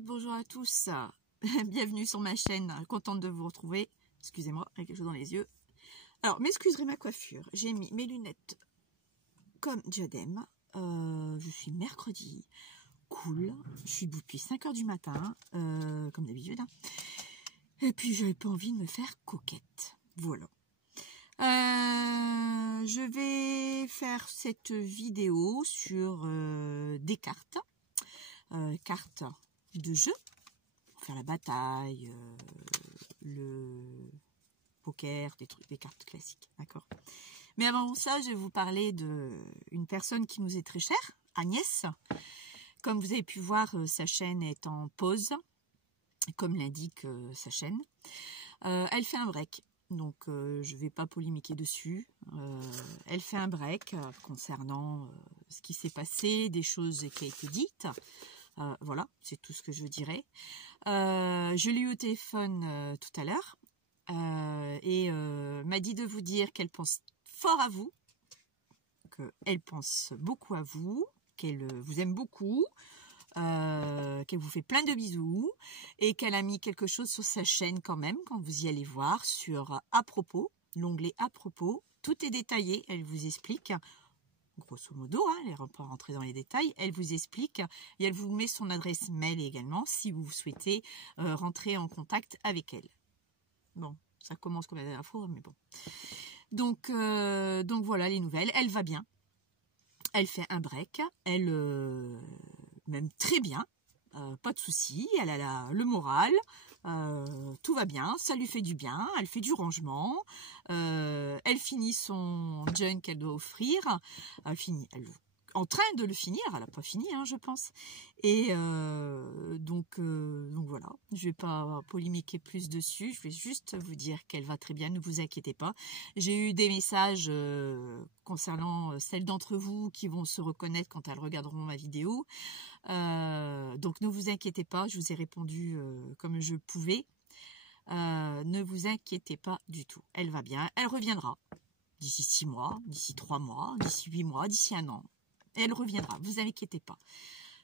Bonjour à tous, bienvenue sur ma chaîne, contente de vous retrouver. Excusez-moi, avec quelque chose dans les yeux. Alors, m'excuserez ma coiffure, j'ai mis mes lunettes comme diadème. Je suis mercredi, cool, je suis debout depuis 5 h du matin, comme d'habitude. Et puis, j'avais pas envie de me faire coquette, voilà. Je vais faire cette vidéo sur des cartes, cartes de jeu, pour faire la bataille, le poker, des cartes classiques, d'accord. Mais avant ça, je vais vous parler d'une personne qui nous est très chère, Agnès. Comme vous avez pu voir, sa chaîne est en pause, comme l'indique sa chaîne. Elle fait un break, donc je ne vais pas polémiquer dessus. Elle fait un break concernant ce qui s'est passé, des choses qui ont été dites. Voilà, c'est tout ce que je dirais. Je l'ai eu au téléphone tout à l'heure et m'a dit de vous dire qu'elle pense fort à vous, qu'elle pense beaucoup à vous, qu'elle vous aime beaucoup, qu'elle vous fait plein de bisous et qu'elle a mis quelque chose sur sa chaîne quand même, quand vous y allez voir, sur à propos, l'onglet à propos. Tout est détaillé, elle vous explique. Grosso modo, hein, elle n'est pas rentrée dans les détails, elle vous explique et elle vous met son adresse mail également si vous souhaitez rentrer en contact avec elle. Bon, ça commence comme la dernière fois, mais bon. Donc voilà les nouvelles. Elle va bien, elle fait un break, elle même très bien, pas de souci, elle a le moral. Tout va bien, ça lui fait du bien, elle fait du rangement, elle finit son junk qu'elle doit offrir, elle est en train de le finir, elle n'a pas fini hein, je pense, et donc voilà, je ne vais pas polémiquer plus dessus, je vais juste vous dire qu'elle va très bien, ne vous inquiétez pas. J'ai eu des messages concernant celles d'entre vous qui vont se reconnaître quand elles regarderont ma vidéo. Donc ne vous inquiétez pas, je vous ai répondu comme je pouvais. Ne vous inquiétez pas du tout. Elle va bien, elle reviendra d'ici 6 mois, d'ici 3 mois, d'ici 8 mois, d'ici 1 an. Elle reviendra, vous inquiétez pas.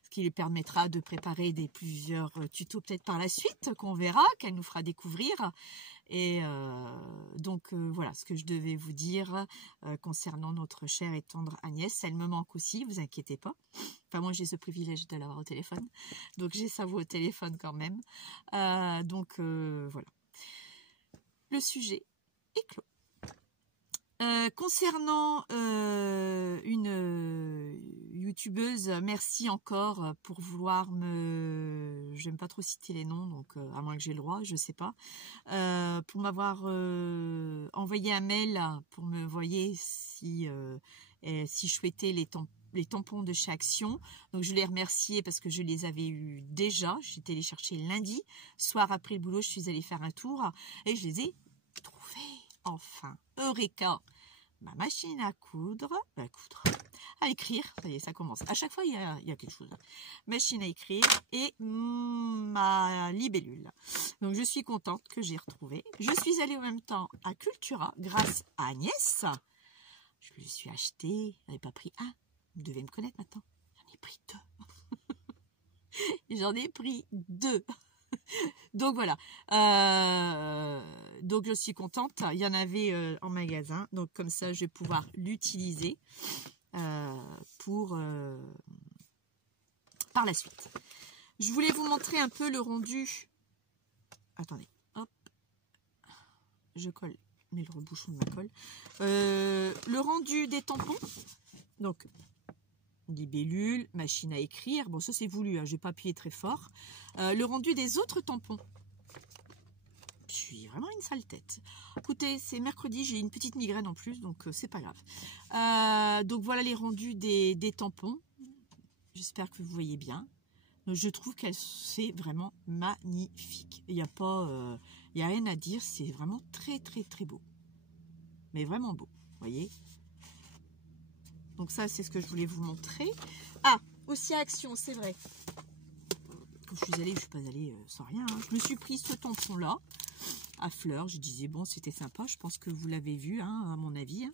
Ce qui lui permettra de préparer plusieurs tutos peut-être par la suite, qu'on verra, qu'elle nous fera découvrir. Et donc voilà ce que je devais vous dire concernant notre chère et tendre Agnès. Elle me manque aussi, vous inquiétez pas. Enfin moi j'ai ce privilège de l'avoir au téléphone, donc j'ai sa voix au téléphone quand même. Voilà. Le sujet est clos. Concernant une youtubeuse, merci encore pour vouloir j'aime pas trop citer les noms, donc à moins que j'ai le droit, je sais pas, pour m'avoir envoyé un mail pour me voyer si je souhaitais les tampons de chez Action. Donc je les remerciais parce que je les avais eus déjà. J'étais allée chercher lundi soir après le boulot, je suis allée faire un tour et je les ai trouvés. Enfin, Eureka! Ma machine à coudre, à écrire, ça y est, ça commence. À chaque fois, il y a quelque chose. Machine à écrire et ma libellule. Donc, je suis contente que j'ai retrouvé. Je suis allée en même temps à Cultura grâce à Agnès. Je lui suis acheté, je n'avais pas pris un. Vous devez me connaître maintenant. J'en ai pris 2. J'en ai pris 2. Donc voilà, donc je suis contente, il y en avait en magasin, donc comme ça je vais pouvoir l'utiliser pour par la suite. Je voulais vous montrer un peu le rendu, attendez, hop, je colle, mais le rebouchon de ma colle, le rendu des tampons, donc libellule, machine à écrire, bon ça c'est voulu, hein, je n'ai pas appuyé très fort. Le rendu des autres tampons. Je suis vraiment une sale tête. Écoutez, c'est mercredi, j'ai une petite migraine en plus, donc c'est pas grave. Donc voilà les rendus des tampons. J'espère que vous voyez bien. Donc, je trouve qu'elle c'est vraiment magnifique. Il n'y a pas, il y a rien à dire, c'est vraiment très très très beau. Mais vraiment beau, vous voyez. Donc ça, c'est ce que je voulais vous montrer. Ah, aussi à Action, c'est vrai. Quand je suis suis pas allée sans rien. Hein. Je me suis pris ce tampon-là, à fleurs. Je disais, bon, c'était sympa. Je pense que vous l'avez vu, hein, à mon avis. Hein.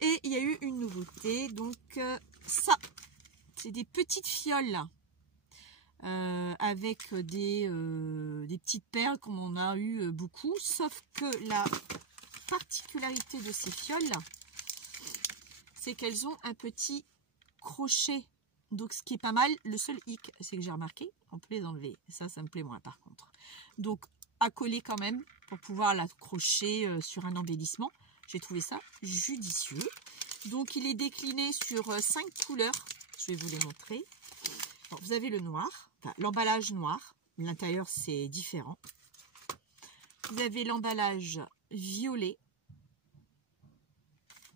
Et il y a eu une nouveauté. Donc, ça, c'est des petites fioles. avec des petites perles comme on a eu beaucoup, sauf que la particularité de ces fioles, c'est qu'elles ont un petit crochet. Donc ce qui est pas mal, le seul hic, c'est que j'ai remarqué, on peut les enlever. Ça me plaît moins par contre. Donc à coller quand même pour pouvoir l'accrocher sur un embellissement. J'ai trouvé ça judicieux. Donc il est décliné sur 5 couleurs. Je vais vous les montrer. Bon, vous avez le noir, enfin, l'emballage noir. L'intérieur c'est différent. Vous avez l'emballage violet.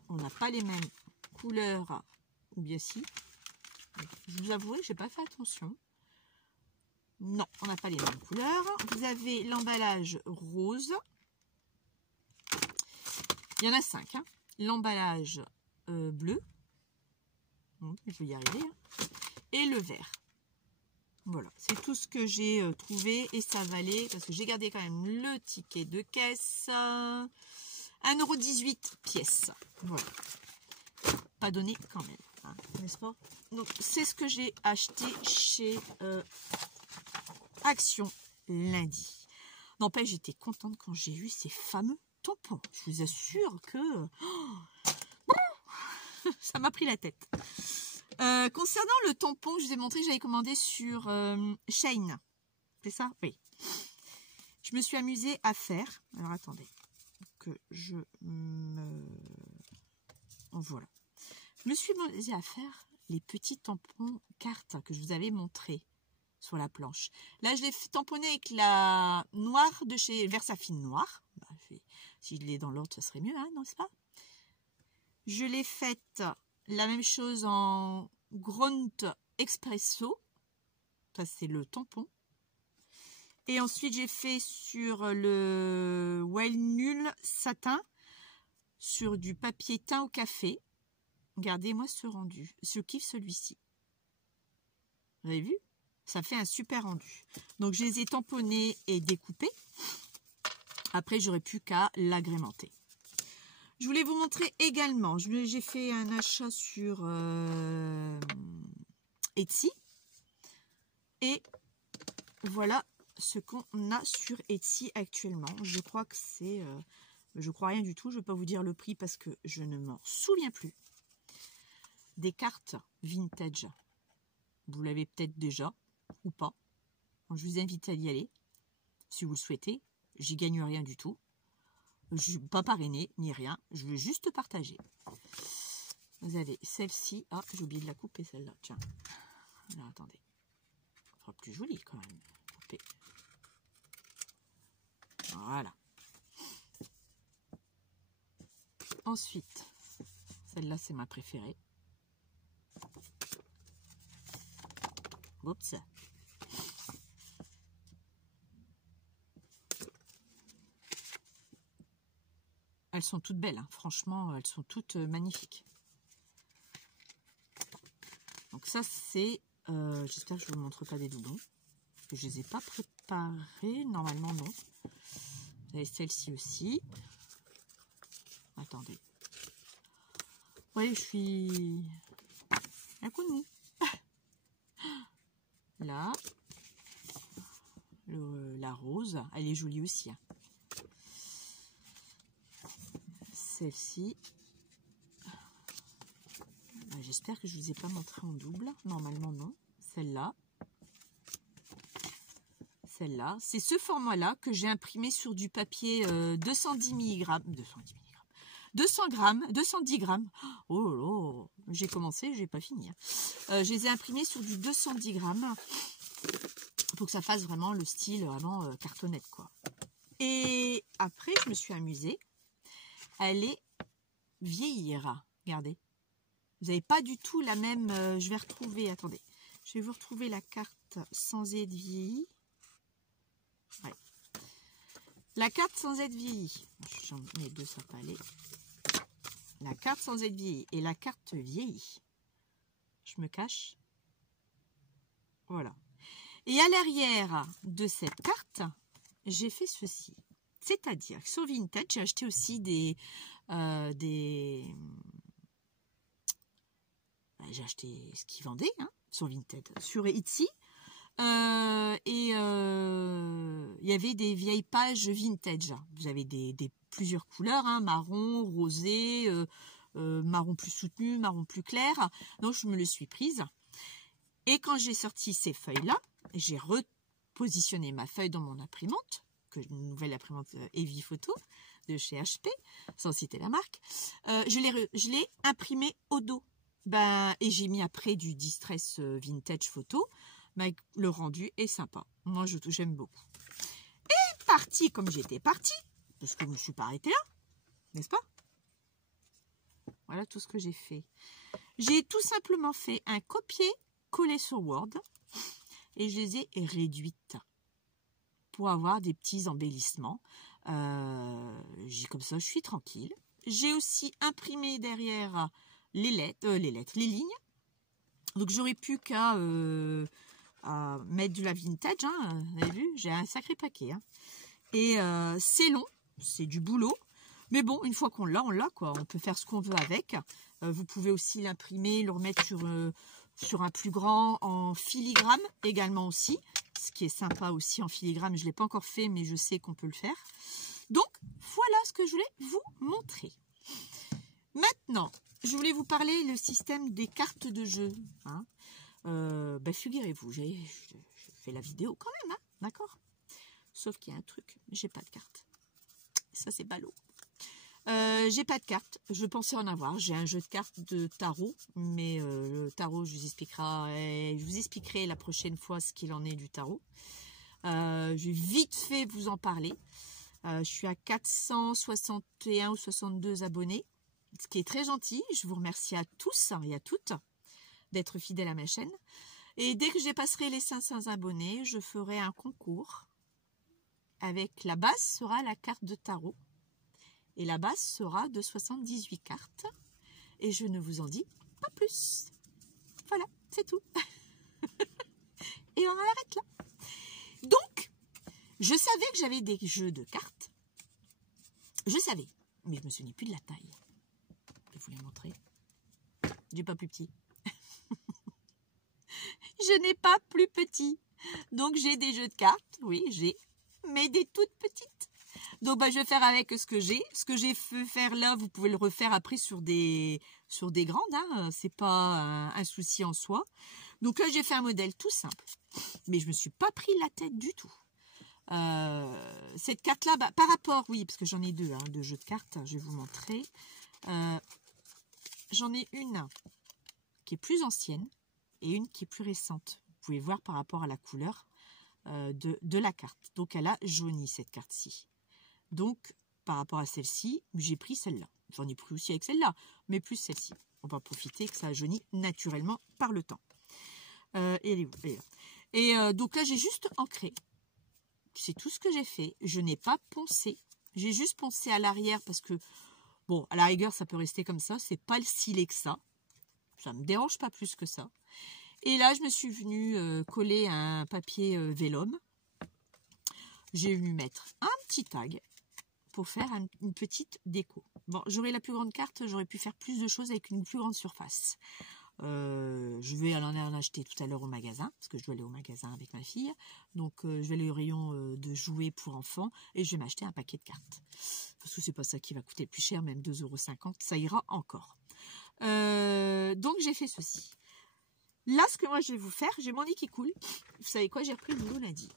On n'a pas les mêmes couleurs, ou bien si. Je vous avouerai que je n'ai pas fait attention. Non, on n'a pas les mêmes couleurs. Vous avez l'emballage rose. Il y en a 5. Hein. L'emballage bleu. Je vais y arriver. Hein. Et le vert. Voilà, c'est tout ce que j'ai trouvé. Et ça valait, parce que j'ai gardé quand même le ticket de caisse, 1,18 € pièce. Voilà. Pas donné quand même. Hein, n'est-ce pas? Donc, c'est ce que j'ai acheté chez Action lundi. N'empêche, j'étais contente quand j'ai eu ces fameux tampons. Je vous assure que ça m'a pris la tête. Concernant le tampon que je vous ai montré, j'avais commandé sur Shein. C'est ça? Oui. Je me suis amusée à faire. Alors attendez, que je me... Voilà. Je me suis amusée à faire les petits tampons cartes que je vous avais montrés sur la planche. Là, je l'ai tamponné avec la noire de chez Versafine Noire. Bah, si je l'ai dans l'ordre, ça serait mieux, hein, n'est-ce pas? Je l'ai faite la même chose en Grunt Espresso. Ça, c'est le tampon. Et ensuite, j'ai fait sur le Walnut Satin, sur du papier teint au café. Regardez-moi ce rendu. Je kiffe celui-ci. Vous avez vu? Ça fait un super rendu. Donc, je les ai tamponnés et découpés. Après, j'aurais plus qu'à l'agrémenter. Je voulais vous montrer également. J'ai fait un achat sur Etsy. Et voilà ce qu'on a sur Etsy actuellement. Je crois que c'est... je crois rien du tout. Je ne vais pas vous dire le prix parce que je ne m'en souviens plus. Des cartes vintage. Vous l'avez peut-être déjà ou pas. Je vous invite à y aller si vous le souhaitez. J'y gagne rien du tout. Je ne suis pas parrainée ni rien. Je veux juste partager. Vous avez celle-ci. Ah, j'ai oublié de la couper celle-là. Tiens. Alors attendez. Ça sera plus joli quand même. Couper. Voilà. Ensuite, celle-là c'est ma préférée. Oups. Elles sont toutes belles, hein. Franchement, elles sont toutes magnifiques. Donc ça, c'est... j'espère que je ne vous montre pas des doublons. Parce que je ne les ai pas préparées. Normalement, non. Vous avez celle-ci aussi. Attendez. Oui, je suis... un coup de mou. Là. La rose. Elle est jolie aussi. Hein. Celle-ci. J'espère que je ne vous ai pas montré en double. Normalement, non. Celle-là. Celle-là. C'est ce format-là que j'ai imprimé sur du papier 210 mg. 200 grammes. 210 grammes. Oh là là. J'ai commencé, je n'ai pas fini. Hein. Je les ai imprimés sur du 210 grammes. Pour que ça fasse vraiment le style vraiment cartonnette, quoi. Et après, je me suis amusée à les vieillir. Regardez. Vous n'avez pas du tout la même... je vais retrouver... Attendez. Je vais vous retrouver la carte sans être vieillie. Ouais. La carte sans être vieillie. J'en mets deux, ça peut aller. La carte sans être vieillie et la carte vieillie. Je me cache. Voilà. Et à l'arrière de cette carte, j'ai fait ceci. C'est-à-dire que sur Vinted, j'ai acheté aussi j'ai acheté ce qu'ils vendaient hein, sur Vinted. Sur Etsy, Il y avait des vieilles pages vintage. Vous avez plusieurs couleurs, hein, marron, rosé, marron plus soutenu, marron plus clair. Donc je me le suis prise. Et quand j'ai sorti ces feuilles-là, j'ai repositionné ma feuille dans mon imprimante, une nouvelle imprimante Heavy Photo de chez HP, sans citer la marque. Je l'ai imprimée au dos. Et j'ai mis après du Distress Vintage Photo. Le rendu est sympa. Moi, j'aime beaucoup. Et partie comme j'étais partie, parce que je ne me suis pas arrêtée là, n'est-ce pas? Voilà tout ce que j'ai fait. J'ai tout simplement fait un copier-coller sur Word et je les ai réduites pour avoir des petits embellissements. Comme ça, je suis tranquille. J'ai aussi imprimé derrière les lignes. Donc, j'aurais plus qu'à mettre de la vintage. Hein, vous avez vu, j'ai un sacré paquet. Hein. Et c'est long, c'est du boulot. Mais bon, une fois qu'on l'a, on l'a, quoi. On peut faire ce qu'on veut avec. Vous pouvez aussi l'imprimer, le remettre sur un plus grand en filigrane également aussi. Ce qui est sympa aussi en filigrane. Je ne l'ai pas encore fait, mais je sais qu'on peut le faire. Donc, voilà ce que je voulais vous montrer. Maintenant, je voulais vous parler le système des cartes de jeu. Hein. Figurez-vous, j'ai fait la vidéo quand même, hein, d'accord? Sauf qu'il y a un truc, j'ai pas de carte. Ça, c'est ballot. J'ai pas de cartes. Je pensais en avoir. J'ai un jeu de cartes de tarot, mais le tarot, je vous expliquerai la prochaine fois ce qu'il en est du tarot. Je vais vite fait vous en parler. Je suis à 461 ou 62 abonnés, ce qui est très gentil. Je vous remercie à tous et à toutes d'être fidèles à ma chaîne. Et dès que je passerai les 500 abonnés, je ferai un concours. Avec la base sera la carte de tarot. Et la base sera de 78 cartes. Et je ne vous en dis pas plus. Voilà, c'est tout. Et on en arrête là. Donc, je savais que j'avais des jeux de cartes. Je savais, mais je me souvenais plus de la taille. Je vais vous les montrer. J'ai pas plus petit. Je n'ai pas plus petit. Donc, j'ai des jeux de cartes. Oui, mais des toutes petites. Donc, je vais faire avec ce que j'ai. Ce que j'ai fait faire là, vous pouvez le refaire après sur des grandes. Hein. C'est pas un souci en soi. Donc là, j'ai fait un modèle tout simple. Mais je me suis pas pris la tête du tout. Cette carte-là, par rapport, oui, parce que j'en ai deux, hein, de jeux de cartes. Je vais vous montrer. J'en ai une qui est plus ancienne et une qui est plus récente. Vous pouvez voir par rapport à la couleur de la carte. Donc, elle a jauni cette carte-ci. Donc, par rapport à celle-ci, j'ai pris celle-là. J'en ai pris aussi avec celle-là, mais plus celle-ci. On va profiter que ça jaunit naturellement par le temps. Donc là, j'ai juste ancré. C'est tout ce que j'ai fait. Je n'ai pas poncé. J'ai juste poncé à l'arrière parce que, bon, à la rigueur, ça peut rester comme ça. C'est pas le stylé que ça. Ça me dérange pas plus que ça. Et là, je me suis venue coller un papier vélum. J'ai venu mettre un petit tag pour faire une petite déco. Bon, j'aurais la plus grande carte, j'aurais pu faire plus de choses avec une plus grande surface. Je vais en acheter tout à l'heure au magasin, parce que je dois aller au magasin avec ma fille. Donc, je vais aller au rayon de jouets pour enfants et je vais m'acheter un paquet de cartes. Parce que c'est pas ça qui va coûter le plus cher, même 2,50 €, ça ira encore. Donc, j'ai fait ceci. Là, ce que moi, je vais vous faire, j'ai mon nez qui coule. Vous savez quoi, j'ai repris le boulot lundi.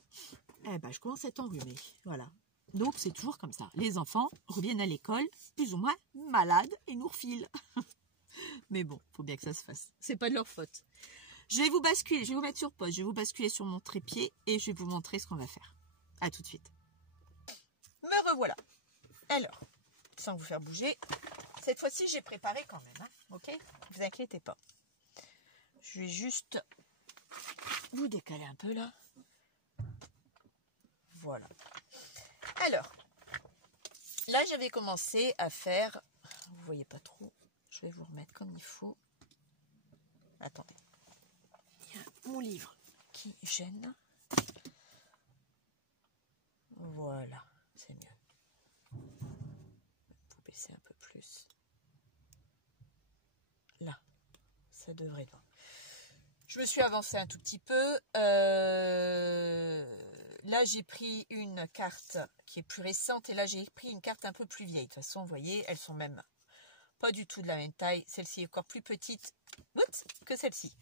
Je commence à être enrhumée. Voilà. Donc, c'est toujours comme ça. Les enfants reviennent à l'école, plus ou moins malades, et nous refilent. Mais bon, faut bien que ça se fasse. C'est pas de leur faute. Je vais vous basculer, je vais vous mettre sur pause, je vais vous basculer sur mon trépied et je vais vous montrer ce qu'on va faire. À tout de suite. Me revoilà. Alors, sans vous faire bouger, cette fois-ci, j'ai préparé quand même. Hein, ok? Ne vous inquiétez pas. Je vais juste vous décaler un peu là. Voilà. Alors, là, j'avais commencé à faire... Vous voyez pas trop. Je vais vous remettre comme il faut. Attendez. Il y a mon livre qui gêne. Voilà, c'est mieux. Vous baissez un peu plus. Là, ça devrait être bon. Je me suis avancée un tout petit peu. Là, j'ai pris une carte qui est plus récente et là, j'ai pris une carte un peu plus vieille. De toute façon, vous voyez, elles sont même pas du tout de la même taille. Celle-ci est encore plus petite que celle-ci.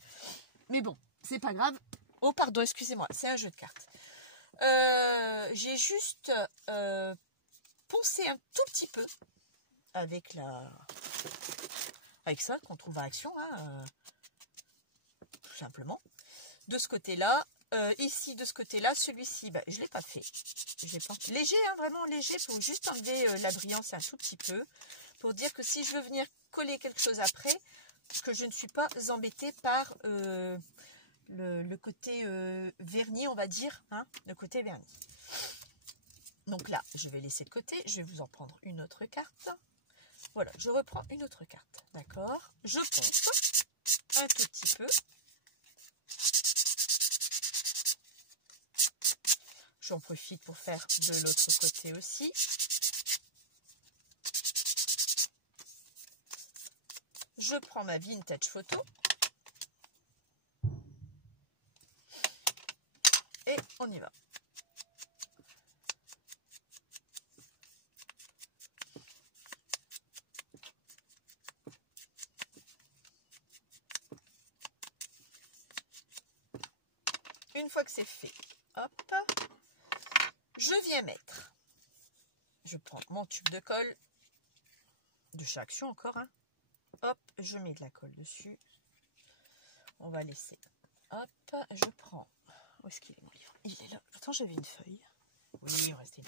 Mais bon, c'est pas grave. Oh, pardon, excusez-moi, c'est un jeu de cartes. J'ai juste poncé un tout petit peu avec ça qu'on trouve à Action, hein, tout simplement. De ce côté-là, ici de ce côté-là, celui-ci, bah, je ne l'ai pas fait. Léger, hein, vraiment léger, pour juste enlever la brillance un tout petit peu, pour dire que si je veux venir coller quelque chose après, que je ne suis pas embêtée par le côté vernis, on va dire, hein, le côté vernis. Donc là, je vais laisser de côté, je vais vous en prendre une autre carte. Voilà, je reprends une autre carte, d'accord? Je ponce un tout petit peu. J'en profite pour faire de l'autre côté aussi. Je prends ma vintage photo. Et on y va. Une fois que c'est fait, hop, je viens mettre. Je prends mon tube de colle, de chez Action encore, hein. Hop, je mets de la colle dessus. On va laisser. Hop, je prends. Où est-ce qu'il est mon livre? Il est là. Attends, j'avais une feuille. Oui, il me restait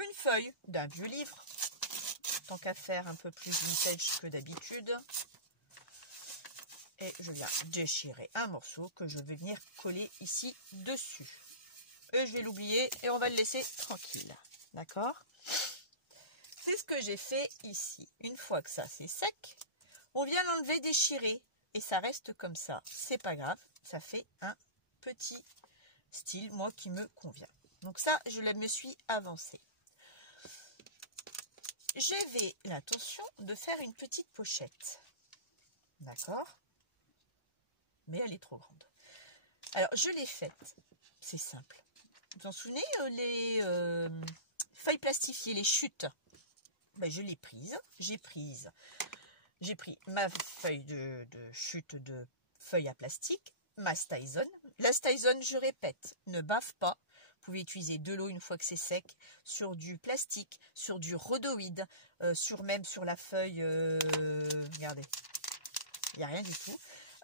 une feuille d'un vieux livre. Tant qu'à faire un peu plus vintage que d'habitude. Et je viens déchirer un morceau que je vais venir coller ici dessus. Et je vais l'oublier et on va le laisser tranquille. D'accord? C'est ce que j'ai fait ici. Une fois que ça c'est sec, on vient l'enlever, déchirer. Et ça reste comme ça. C'est pas grave. Ça fait un petit style, moi, qui me convient. Donc ça, je me suis avancée. J'avais l'intention de faire une petite pochette. D'accord? Mais elle est trop grande. Alors, je l'ai faite. C'est simple. Vous vous souvenez, les feuilles plastifiées, les chutes? Ben, je l'ai prise. J'ai pris ma feuille de chute de feuille à plastique, ma Styson. La Styson, je répète, ne bave pas. Vous pouvez utiliser de l'eau une fois que c'est sec, sur du plastique, sur du rhodoïde, même sur la feuille, regardez, il n'y a rien du tout.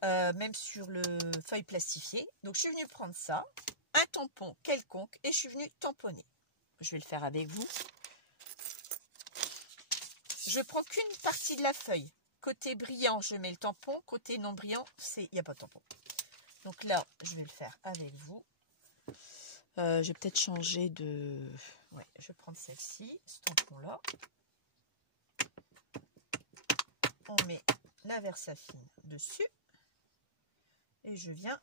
Même sur le feuille plastifiée. Donc je suis venue prendre ça, un tampon quelconque, et je suis venue tamponner. Je vais le faire avec vous. Je prends qu'une partie de la feuille. Côté brillant, je mets le tampon. Côté non brillant, il n'y a pas de tampon. Donc là, je vais le faire avec vous. Je vais peut-être changer de... Ouais, je vais prendre celle-ci, ce tampon-là. On met la Versafine dessus. Et je viens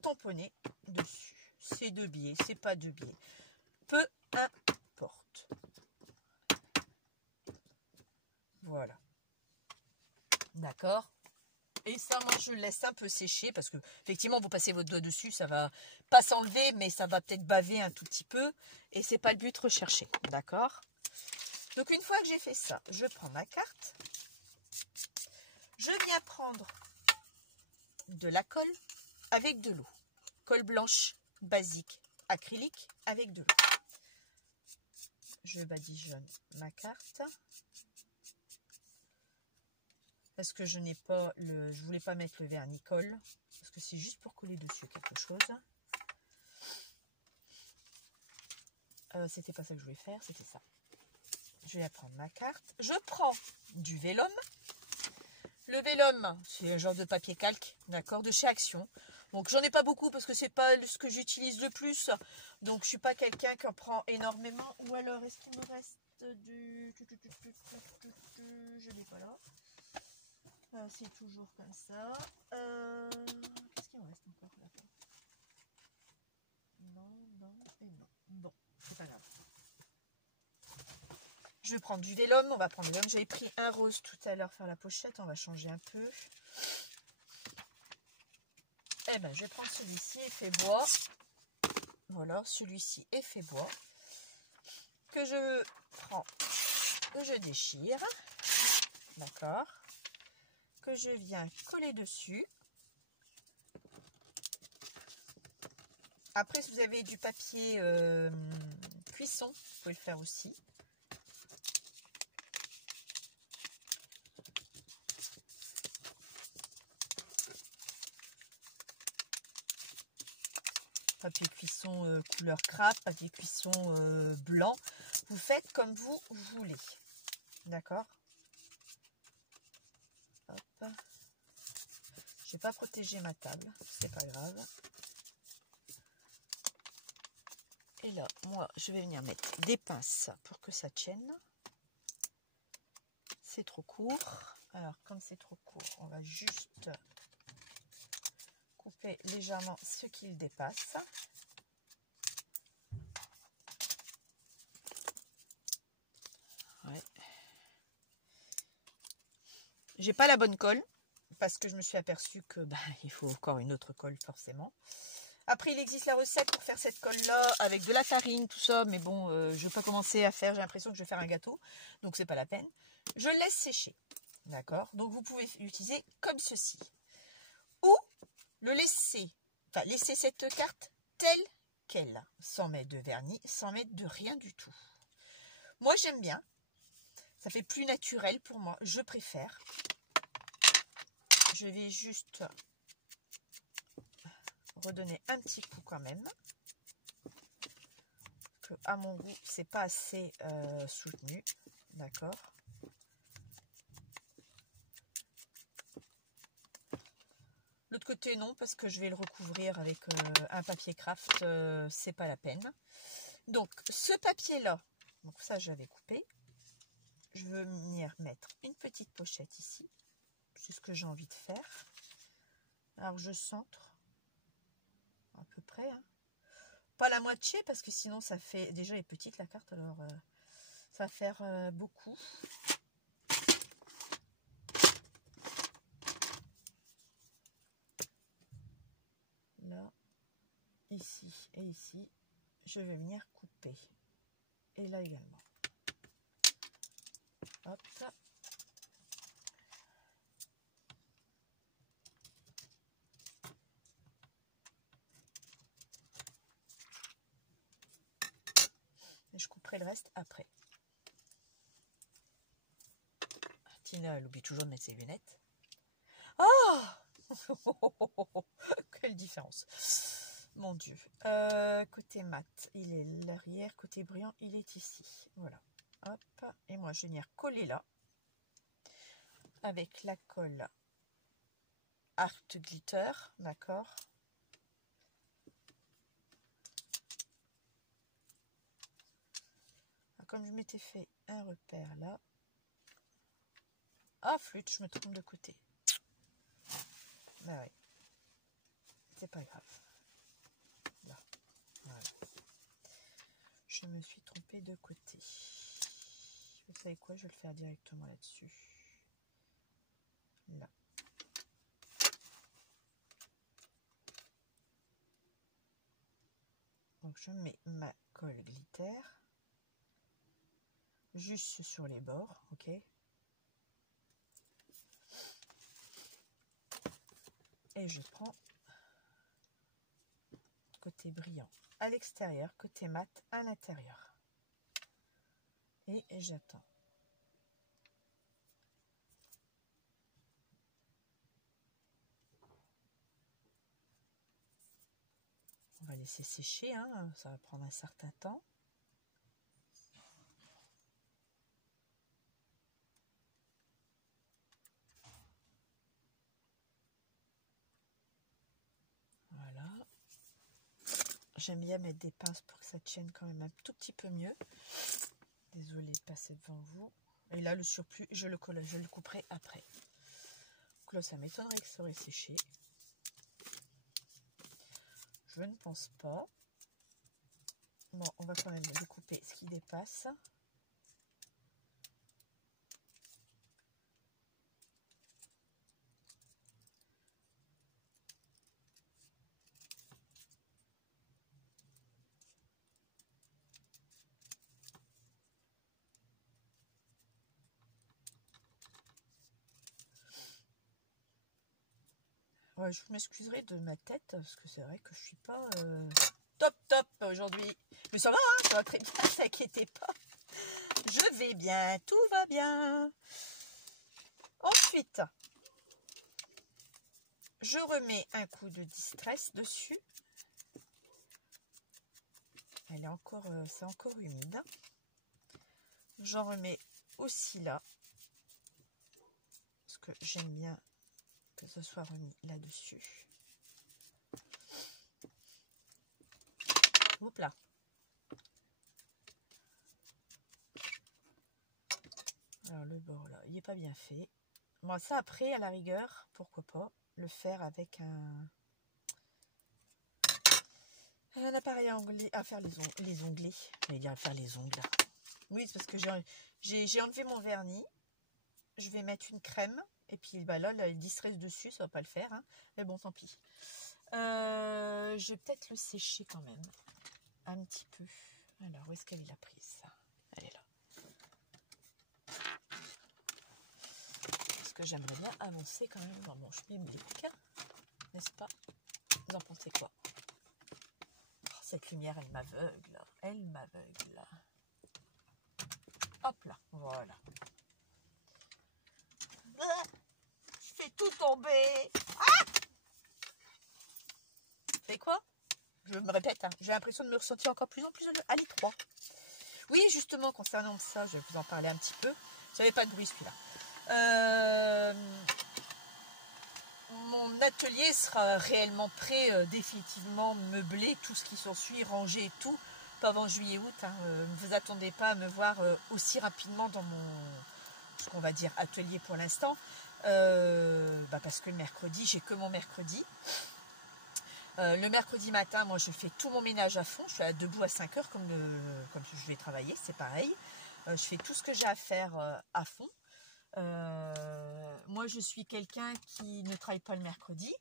tamponner dessus. C'est deux biais, c'est pas deux biais. Peu importe. Voilà. D'accord? Et ça, moi, je le laisse un peu sécher parce que, effectivement, vous passez votre doigt dessus, ça va pas s'enlever, mais ça va peut-être baver un tout petit peu. Et c'est pas le but recherché. D'accord? Donc, une fois que j'ai fait ça, je prends ma carte. Je viens prendre de la colle avec de l'eau. Colle blanche, basique, acrylique avec de l'eau. Je badigeonne ma carte. Parce que je n'ai pas je voulais pas mettre le vernis colle. Parce que c'est juste pour coller dessus quelque chose. C'était pas ça que je voulais faire, c'était ça. Je vais prendre ma carte. Je prends du vélum. Le vélum, c'est un genre de papier calque, d'accord, de chez Action. Donc j'en ai pas beaucoup parce que c'est pas ce que j'utilise le plus. Donc je suis pas quelqu'un qui en prend énormément. Ou alors est-ce qu'il me reste du... Je l'ai pas là. C'est toujours comme ça. Qu'est-ce qu'il me reste encore là? Non, non et non. Bon, c'est pas grave. Je vais prendre du vélum. On va prendre du vélum. J'avais pris un rose tout à l'heure faire la pochette. On va changer un peu. Eh ben, je vais prendre celui-ci, effet bois. Voilà, celui-ci, effet bois. Que je prends, que je déchire. D'accord. Que je viens coller dessus. Après, si vous avez du papier cuisson, vous pouvez le faire aussi. Papier cuisson couleur crabe, papier cuisson blanc. Vous faites comme vous voulez. D'accord. Hop. Je vais pas protéger ma table, c'est pas grave. Et là, moi, je vais venir mettre des pinces pour que ça tienne. C'est trop court. Alors, comme c'est trop court, on va juste couper légèrement ce qu'il dépasse. Ouais. J'ai pas la bonne colle parce que je me suis aperçue que il faut encore une autre colle forcément. Après, il existe la recette pour faire cette colle-là avec de la farine, tout ça. Mais bon, je ne vais pas commencer à faire. J'ai l'impression que je vais faire un gâteau. Donc, c'est pas la peine. Je le laisse sécher. D'accord. Donc, vous pouvez l'utiliser comme ceci. Ou le laisser, enfin, laisser cette carte telle qu'elle. Sans mettre de vernis, sans mettre de rien du tout. Moi, j'aime bien. Ça fait plus naturel pour moi. Je préfère. Je vais juste redonner un petit coup quand même, que à mon goût c'est pas assez soutenu, d'accord. L'autre côté non, parce que je vais le recouvrir avec un papier craft, c'est pas la peine. Donc ce papier là, donc ça j'avais coupé, je veux venir mettre une petite pochette ici, c'est ce que j'ai envie de faire. Alors je centre à peu près, hein. Pas la moitié parce que sinon ça fait, déjà elle est petite la carte, alors ça va faire beaucoup. Là, ici et ici, je vais venir couper. Et là également. Hop. Et je couperai le reste après. Tina, elle oublie toujours de mettre ses lunettes. Oh quelle différence. Mon Dieu. Côté mat, il est l'arrière. Côté brillant, il est ici. Voilà. Hop. Et moi, je vais venir coller là. Avec la colle Art Glitter. D'accord. Comme je m'étais fait un repère là. Ah, flûte, je me trompe de côté. Bah oui. C'est pas grave. Là. Voilà. Je me suis trompée de côté. Vous savez quoi? Je vais le faire directement là-dessus. Là. Donc je mets ma colle glitter. Juste sur les bords, ok? Et je prends côté brillant à l'extérieur, côté mat à l'intérieur. Et j'attends. On va laisser sécher, hein, ça va prendre un certain temps. Voilà. J'aime bien mettre des pinces pour que ça tienne quand même un tout petit peu mieux. Désolée de passer devant vous. Et là, le surplus, je le couperai après. Donc là, ça m'étonnerait que ça aurait séché. Je ne pense pas. Bon, on va quand même découper ce qui dépasse. Ouais, je m'excuserai de ma tête, parce que c'est vrai que je suis pas top aujourd'hui. Mais ça va, hein, ça va très bien, ne t'inquiétez pas. Je vais bien, tout va bien. Ensuite, je remets un coup de distress dessus. Elle est encore, c'est encore humide. J'en remets aussi là. Parce que j'aime bien que ce soit remis là-dessus. Hop là. Alors le bord là, il n'est pas bien fait. Bon, ça après, à la rigueur, pourquoi pas le faire avec un appareil à faire les onglets. Je vais dire à faire les ongles. Oui, c'est parce que j'ai enlevé mon vernis. Je vais mettre une crème. Et puis bah là, le distress dessus, ça va pas le faire. Hein. Mais bon, tant pis. Je vais peut-être le sécher quand même. Un petit peu. Alors, où est-ce qu'elle l'a prise ça? Elle est là. Parce que j'aimerais bien avancer quand même dans mon schmilblick. N'est-ce pas? Vous en pensez quoi? Oh, cette lumière, elle m'aveugle. Elle m'aveugle. Hop là, voilà. Je fais tout tomber. Ah! C'est quoi? Je me répète, hein, j'ai l'impression de me ressentir encore plus en plus à l'étroit. Oui, justement, concernant ça, je vais vous en parler un petit peu. Ça n'avait pas de bruit celui-là. Mon atelier sera réellement prêt, définitivement meublé, tout ce qui s'ensuit, rangé et tout, pas avant juillet-août. Hein, ne vous attendez pas à me voir aussi rapidement dans mon, ce qu'on va dire, atelier pour l'instant. Parce que le mercredi, j'ai que mon mercredi. Le mercredi matin, moi, je fais tout mon ménage à fond. Je suis debout à 5 heures comme je vais travailler, c'est pareil. Je fais tout ce que j'ai à faire à fond. Moi, je suis quelqu'un qui ne travaille pas le mercredi,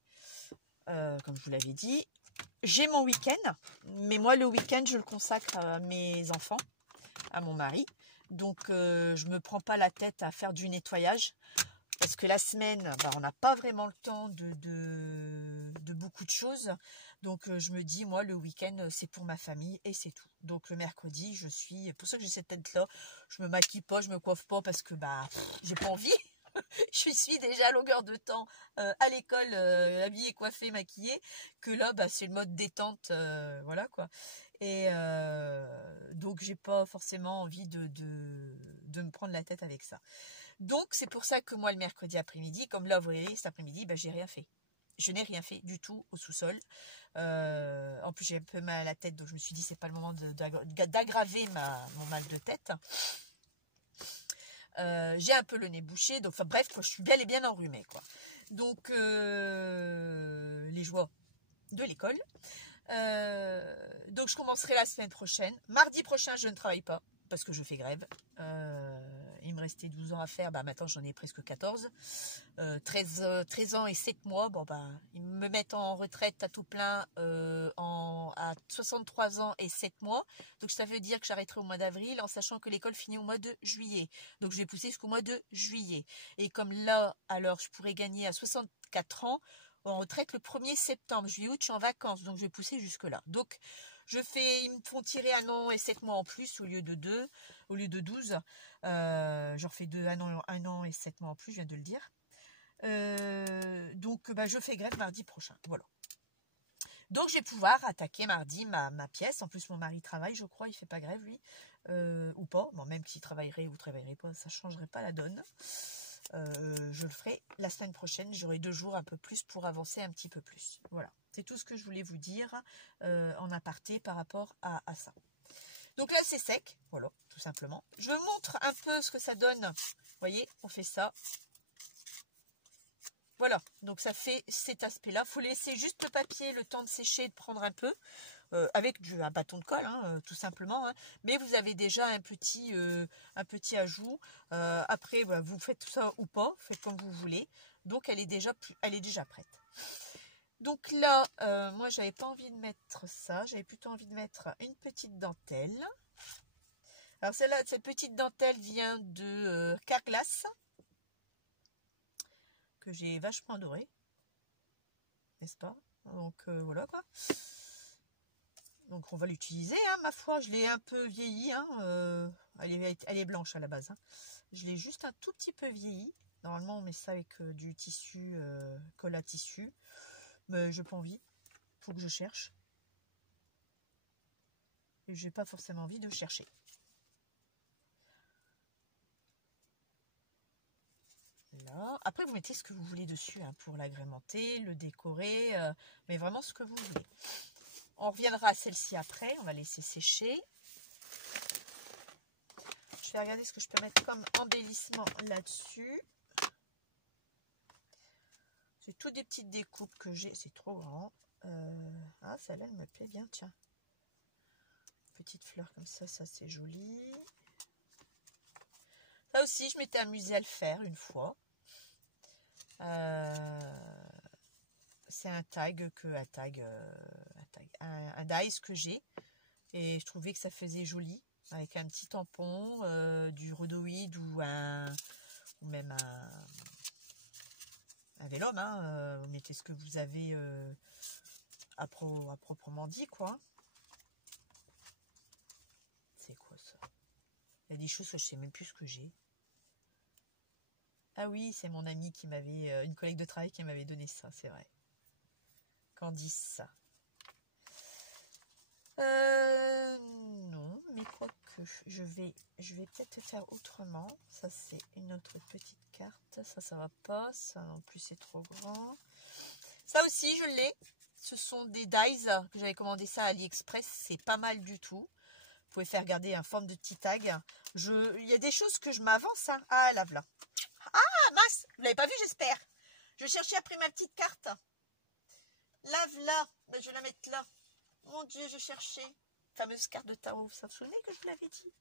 comme je vous l'avais dit. J'ai mon week-end, mais moi, le week-end, je le consacre à mes enfants, à mon mari. Donc, je ne me prends pas la tête à faire du nettoyage. Parce que la semaine, on n'a pas vraiment le temps de beaucoup de choses. Donc, je me dis, moi, le week-end, c'est pour ma famille et c'est tout. Donc, le mercredi, je suis... Pour ça que j'ai cette tête-là, je me maquille pas, je me coiffe pas parce que, j'ai pas envie. Je suis déjà à longueur de temps à l'école, habillée, coiffée, maquillée. Que là, c'est le mode détente, voilà quoi. Et donc, j'ai pas forcément envie de me prendre la tête avec ça. Donc, c'est pour ça que moi, le mercredi après-midi, comme là, vous voyez, cet après-midi, j'ai rien fait. Je n'ai rien fait du tout au sous-sol. En plus, j'ai un peu mal à la tête, donc je me suis dit, c'est pas le moment d'aggraver mon mal de tête. J'ai un peu le nez bouché, donc, enfin bref, je suis bel et bien enrhumée, quoi. Donc, les joies de l'école. Donc, je commencerai la semaine prochaine. Mardi prochain, je ne travaille pas, parce que je fais grève. Il me restait 12 ans à faire, maintenant j'en ai presque 14. 13 ans et 7 mois, ils me mettent en retraite à tout plein à 63 ans et 7 mois. Donc ça veut dire que j'arrêterai au mois d'avril en sachant que l'école finit au mois de juillet. Donc je vais pousser jusqu'au mois de juillet. Et comme là, alors je pourrais gagner à 64 ans en retraite le 1er septembre. Juillet-août, je suis en vacances, donc je vais pousser jusque-là. Donc ils me font tirer 1 an et 7 mois en plus au lieu de 12. J'en fais 1 an et 7 mois en plus, je viens de le dire. Donc, je fais grève mardi prochain. Voilà. Donc, je vais pouvoir attaquer mardi ma pièce. En plus, mon mari travaille, je crois. Il ne fait pas grève, lui. Ou pas. Bon, même s'il travaillerait ou ne travaillerait pas, ça ne changerait pas la donne. Je le ferai la semaine prochaine. J'aurai 2 jours un peu plus pour avancer un petit peu plus. Voilà. C'est tout ce que je voulais vous dire en aparté par rapport à ça. Donc là, c'est sec. Voilà, tout simplement. Je vous montre un peu ce que ça donne. Vous voyez, on fait ça. Voilà, donc ça fait cet aspect-là. Il faut laisser juste le papier, le temps de sécher, de prendre un peu, avec un bâton de colle, tout simplement. Hein. Mais vous avez déjà un petit ajout. Après, vous faites tout ça ou pas, faites comme vous voulez. Donc, elle est déjà prête. Donc là, moi, j'avais pas envie de mettre ça. J'avais plutôt envie de mettre une petite dentelle. Alors, cette petite dentelle vient de Carglass, que j'ai vachement adoré. n'est-ce pas? Donc voilà quoi. Donc on va l'utiliser, hein, ma foi. Je l'ai un peu vieilli, hein, elle est blanche à la base, hein. Je l'ai juste un tout petit peu vieilli. Normalement on met ça avec du tissu, colle à tissu. Mais j'ai pas envie. Faut que je cherche. Et j'ai pas forcément envie de chercher. Là. Après, vous mettez ce que vous voulez dessus, hein, pour l'agrémenter, le décorer, mais vraiment ce que vous voulez. On reviendra à celle-ci après. On va laisser sécher. Je vais regarder ce que je peux mettre comme embellissement là-dessus. C'est toutes des petites découpes que j'ai. C'est trop grand. Ah, celle-là, elle me plaît bien, tiens. Petite fleur comme ça c'est joli. Ça aussi, je m'étais amusée à le faire une fois. C'est un dies que j'ai. Et je trouvais que ça faisait joli. Avec un petit tampon, du rhodoïde ou même un vélum. Hein, vous mettez ce que vous avez à proprement dit, quoi. C'est quoi ça? Il y a des choses que je sais même plus ce que j'ai. Ah oui, c'est mon amie qui m'avait, une collègue de travail qui m'avait donné ça, c'est vrai. Candice. Non, mais quoique, je vais peut-être faire autrement. Ça, c'est une autre petite carte. Ça va pas. Ça non plus, c'est trop grand. Ça aussi, je l'ai. Ce sont des dies que j'avais commandé ça à AliExpress. C'est pas mal du tout. Vous pouvez faire garder en forme de petit tag. Il y a des choses que je m'avance. Hein. Ah, là, voilà. Ah, mince. Vous l'avez pas vu, j'espère. Je cherchais après ma petite carte. Là, voilà. Ben, je vais la mettre là. Mon Dieu, je cherchais. Fameuse carte de tarot. Vous vous souvenez que je vous l'avais dit?